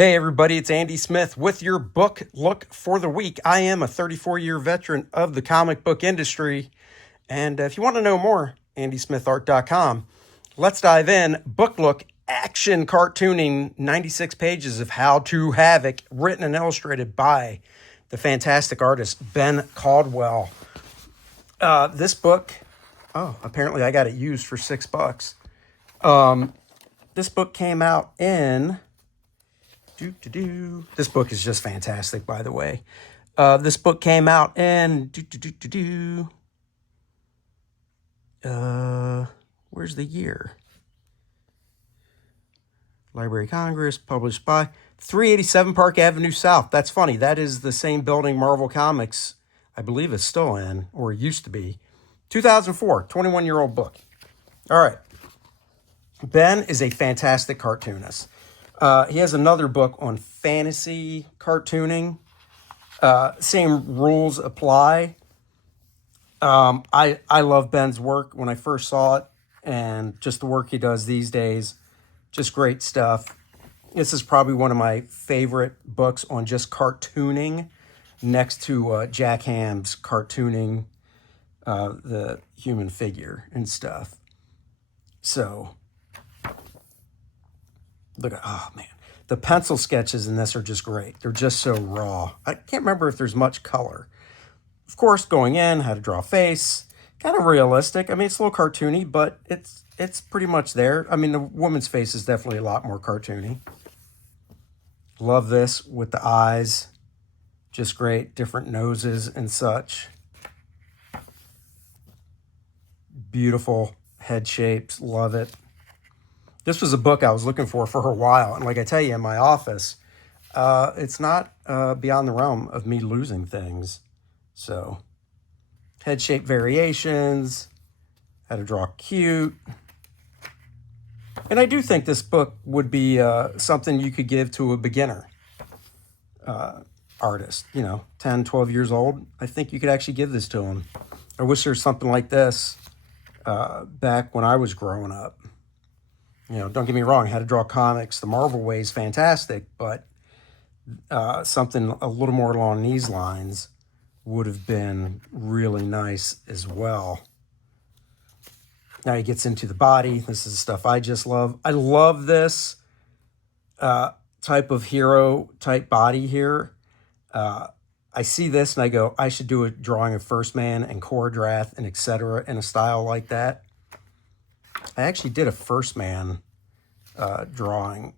Hey everybody, it's Andy Smith with your book look for the week. I am a 34-year veteran of the comic book industry, and if you want to know more, andysmithart.com. Let's dive in. Book look, action cartooning, 96 pages of How to Havoc, written and illustrated by the fantastic artist Ben Caldwell. This book, apparently I got it used for $6. This book came out in... This book is just fantastic, by the way. This book came out in... where's the year? Library of Congress, published by 387 Park Avenue South. That's funny. That is the same building Marvel Comics, I believe, is still in, or used to be. 2004, 21-year-old book. All right. Ben is a fantastic cartoonist. He has another book on fantasy cartooning. Same rules apply. I love Ben's work when I first saw it, and just the work he does these days. Just great stuff. This is probably one of my favorite books on just cartooning, next to Jack Ham's cartooning the human figure and stuff. So... look at, oh man, the pencil sketches in this are just great. They're just so raw. I can't remember if there's much color. Of course, going in, how to draw a face, kind of realistic. I mean, it's a little cartoony, but it's pretty much there. I mean, the woman's face is definitely a lot more cartoony. Love this with the eyes. Just great, different noses and such. Beautiful head shapes, love it. This was a book I was looking for a while. And like I tell you, in my office, it's not beyond the realm of me losing things. So, head shape variations, how to draw cute. And I do think this book would be something you could give to a beginner artist, 10, 12 years old. I think you could actually give this to them. I wish there was something like this back when I was growing up. Don't get me wrong, how to draw comics the Marvel way is fantastic, but something a little more along these lines would have been really nice as well. Now he gets into the body. This is the stuff I just love. I love this type of hero type body here. I see this and I go, I should do a drawing of First Man and Core Draft and etc. in a style like that. I actually did a First Man drawing.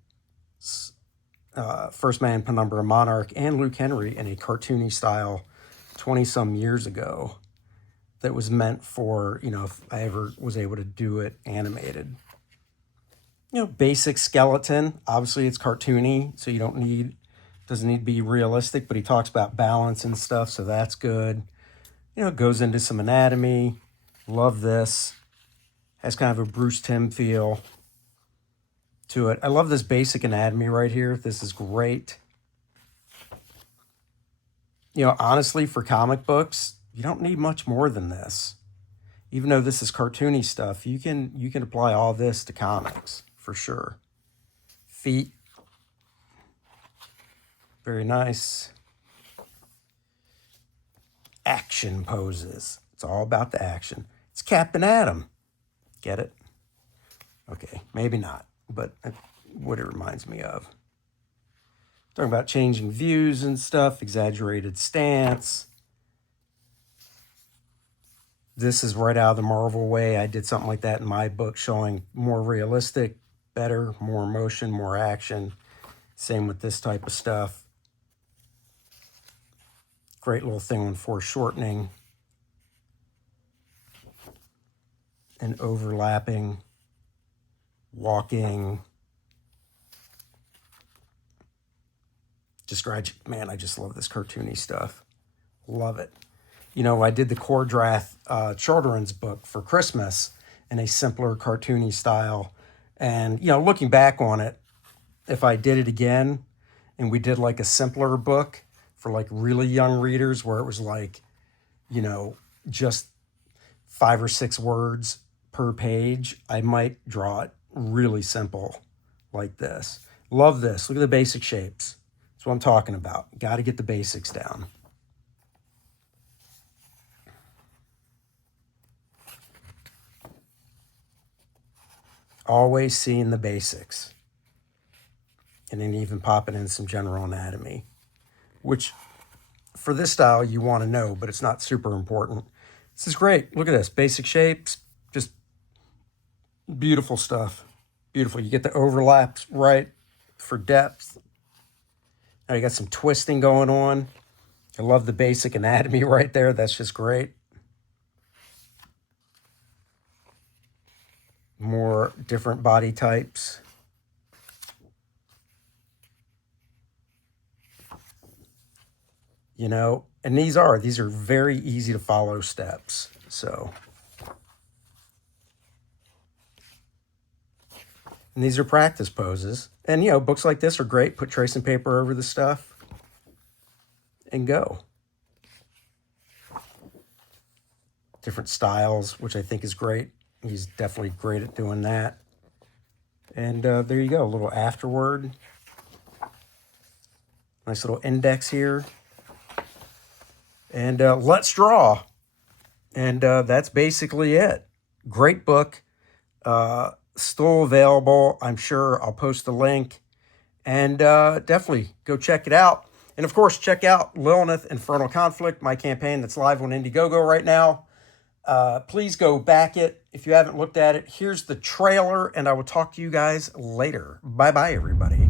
First Man, Penumbra, Monarch, and Luke Henry in a cartoony style 20-some years ago that was meant for, if I ever was able to do it animated. Basic skeleton. Obviously, it's cartoony, so doesn't need to be realistic, but he talks about balance and stuff, so that's good. It goes into some anatomy. Love this. Has kind of a Bruce Timm feel to it. I love this basic anatomy right here. This is great. Honestly, for comic books, you don't need much more than this. Even though this is cartoony stuff, you can apply all this to comics for sure. Feet. Very nice. Action poses. It's all about the action. It's Captain Atom. Get it? Okay, maybe not, but what it reminds me of. Talking about changing views and stuff, exaggerated stance. This is right out of the Marvel way. I did something like that in my book, showing more realistic, better, more emotion, more action. Same with this type of stuff. Great little thing on foreshortening and overlapping, walking. Man, I just love this cartoony stuff. Love it. I did the Core Draft children's book for Christmas in a simpler cartoony style. And, looking back on it, if I did it again and we did like a simpler book for like really young readers where it was like, just 5 or 6 words per page, I might draw it really simple like this. Love this. Look at the basic shapes. That's what I'm talking about. Got to get the basics down. Always seeing the basics. And then even popping in some general anatomy, which for this style you want to know, but it's not super important. This is great. Look at this. Basic shapes. Just beautiful stuff. Beautiful. You get the overlaps right for depth. Now you got some twisting going on. I love the basic anatomy right there. That's just great. More different body types. You know, and these are very easy to follow steps. So, and these are practice poses. And, you know, books like this are great. Put tracing paper over the stuff and go. Different styles, which I think is great. He's definitely great at doing that. And there you go, a little afterword. Nice little index here. And let's draw. And that's basically it. Great book. Still available. I'm sure I'll post the link. And definitely go check it out. And of course, check out Lilith Infernal Conflict, my campaign that's live on Indiegogo right now. Please go back it if you haven't looked at it. Here's the trailer, and I will talk to you guys later. Bye-bye, everybody.